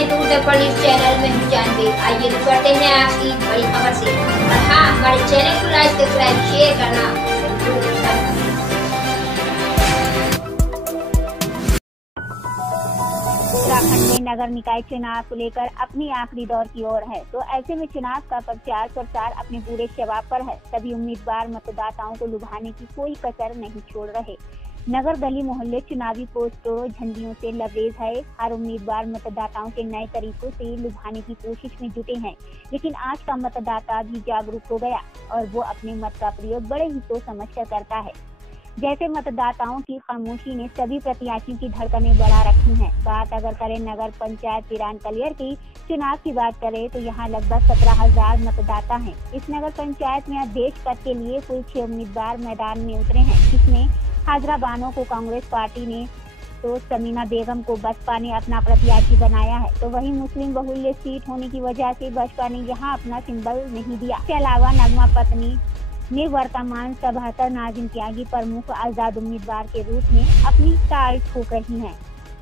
हैं दूरदर्पण news channel में हूं जानवी। आइए बढ़ते हैं आज की बड़ी खबर से। और हाँ, हमारे चैनल को लाइक सब्सक्राइब शेयर करना बिल्कुल मत भूलिए। उत्तराखंड में नगर निकाय चुनाव को लेकर अपनी आखिरी दौर की ओर है, तो ऐसे में चुनाव का प्रचार अपने पूरे शबाब पर है। सभी उम्मीदवार मतदाताओं को लुभाने की कोई कसर नहीं छोड़ रहे। नगर गली मोहल्ले चुनावी पोस्टरों झंडियों से लबरेज है। हर उम्मीदवार मतदाताओं के नए तरीकों से लुभाने की कोशिश में जुटे हैं, लेकिन आज का मतदाता भी जागरूक हो गया और वो अपने मत का प्रयोग बड़े ही सोच समझ कर करता है। जैसे मतदाताओं की खामोशी ने सभी प्रत्याशियों की धड़कनें बढ़ा रखी हैं। बात अगर करें नगर पंचायत पिरान कलियर की चुनाव की बात करें तो यहाँ लगभग 17,000 मतदाता हैं। इस नगर पंचायत में देश पद के लिए कुल 6 उम्मीदवार मैदान में उतरे हैं, जिसमें हाजरा बानो को कांग्रेस पार्टी ने तो समीना बेगम को बसपा ने अपना प्रत्याशी बनाया है, तो वहीं मुस्लिम बहुल्य सीट होने की वजह से बसपा ने यहाँ अपना सिंबल नहीं दिया। इसके अलावा नगमा पत्नी ने वर्तमान सभासद नाजिम त्यागी प्रमुख आजाद उम्मीदवार के रूप में अपनी ताल ठोक रही हैं।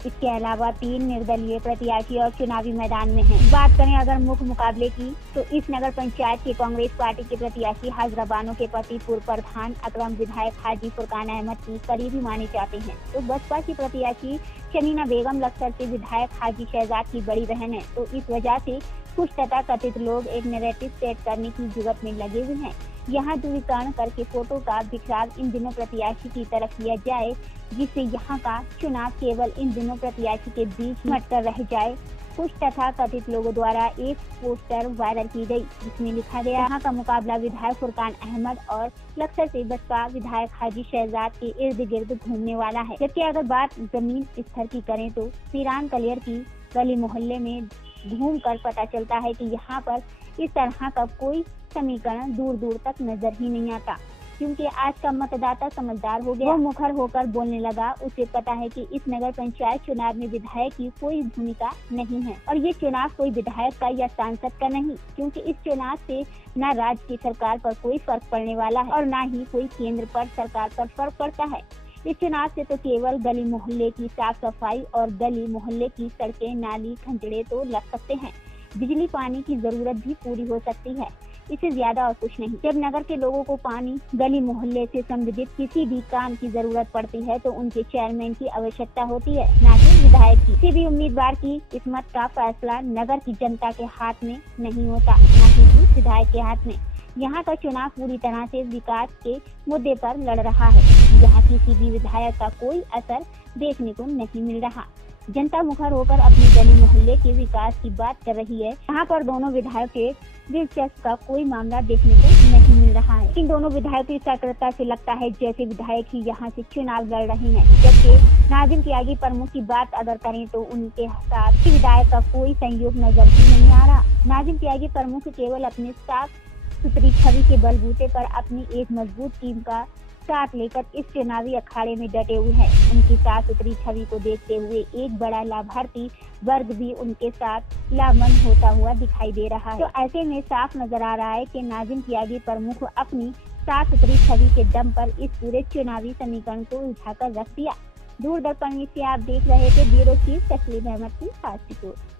इसके अलावा 3 निर्दलीय प्रत्याशी और चुनावी मैदान में हैं। बात करें अगर मुख्य मुकाबले की तो इस नगर पंचायत के कांग्रेस पार्टी के प्रत्याशी हाजरा बानो के पति पूर्व प्रधान अकरम विधायक हाजी फुरकान अहमद की करीबी माने जाते हैं, तो बसपा की प्रत्याशी समीना बेगम लखसर से विधायक हाजी शहजाद की बड़ी बहन है। तो इस वजह से कुछ तथा कथित लोग एक नैरेटिव सेट करने की जुगत में लगे हुए हैं। यहाँ दूरीकरण करके फोटो का बिखराव इन दिनों प्रत्याशी की तरफ किया जाए, जिससे यहाँ का चुनाव केवल इन दिनों प्रत्याशी के बीच मटकर रह जाए। कुछ तथा कथित लोगों द्वारा एक पोस्टर वायरल की गई, जिसमें लिखा गया यहाँ का मुकाबला विधायक फुरकान अहमद और लखसर से बसपा विधायक हाजी शहजाद के इर्द गिर्द घूमने वाला है। जबकि अगर बात जमीन स्तर की करें तो पिरान कलियर की गली मोहल्ले में घूमकर पता चलता है कि यहाँ पर इस तरह का कोई समीकरण दूर दूर तक नजर ही नहीं आता, क्योंकि आज का मतदाता समझदार हो गया। वो मुखर होकर बोलने लगा। उसे पता है कि इस नगर पंचायत चुनाव में विधायक की कोई भूमिका नहीं है और ये चुनाव कोई विधायक का या सांसद का नहीं, क्योंकि इस चुनाव से न राज्य की सरकार पर कोई फर्क पड़ने वाला है और न ही कोई केंद्र पर सरकार पर फर्क पड़ता है। इस चुनाव से तो केवल गली मोहल्ले की साफ सफाई और गली मोहल्ले की सड़कें नाली खंजड़े तो लग सकते हैं। बिजली पानी की जरूरत भी पूरी हो सकती है, इससे ज्यादा और कुछ नहीं। जब नगर के लोगों को पानी गली मोहल्ले से संबंधित किसी भी काम की जरूरत पड़ती है तो उनके चेयरमैन की आवश्यकता होती है, न कि विधायक की। किसी भी उम्मीदवार की किस्मत का फैसला नगर की जनता के हाथ में नहीं होता, न कि विधायक के हाथ में। यहाँ का चुनाव पूरी तरह से विकास के मुद्दे पर लड़ रहा है। यहाँ किसी भी विधायक का कोई असर देखने को नहीं मिल रहा। जनता मुखर होकर अपनी गली मोहल्ले के विकास की बात कर रही है। यहाँ पर दोनों विधायक के दिलचस्प का कोई मामला देखने को नहीं मिल रहा है। इन दोनों विधायक की सक्रियता से लगता है जैसे विधायक ही यहाँ से चुनाव लड़ रहे हैं। जबकि नाजिम त्यागी प्रमुख की बात अगर करें तो उनके साथ विधायक का कोई संयोग नजर ही नहीं आ रहा। नाजिम त्यागी प्रमुख केवल अपने साफ सुथरी छवि के बलबूते पर अपनी एक मजबूत टीम का साथ लेकर इस चुनावी अखाड़े में डटे हुए हैं। उनकी साफ सुथरी छवि को देखते हुए एक बड़ा लाभार्थी वर्ग भी उनके साथ लामबंद होता हुआ दिखाई दे रहा है। तो ऐसे में साफ नजर आ रहा है कि नाजिम त्यागी प्रमुख अपनी साफ सुथरी छवि के दम पर इस पूरे चुनावी समीकरण को उठाकर रख दिया। दूरदर्पण से आप देख रहे थे ब्यूरो चीफ तस्लीम अहमद की खास रिपोर्ट।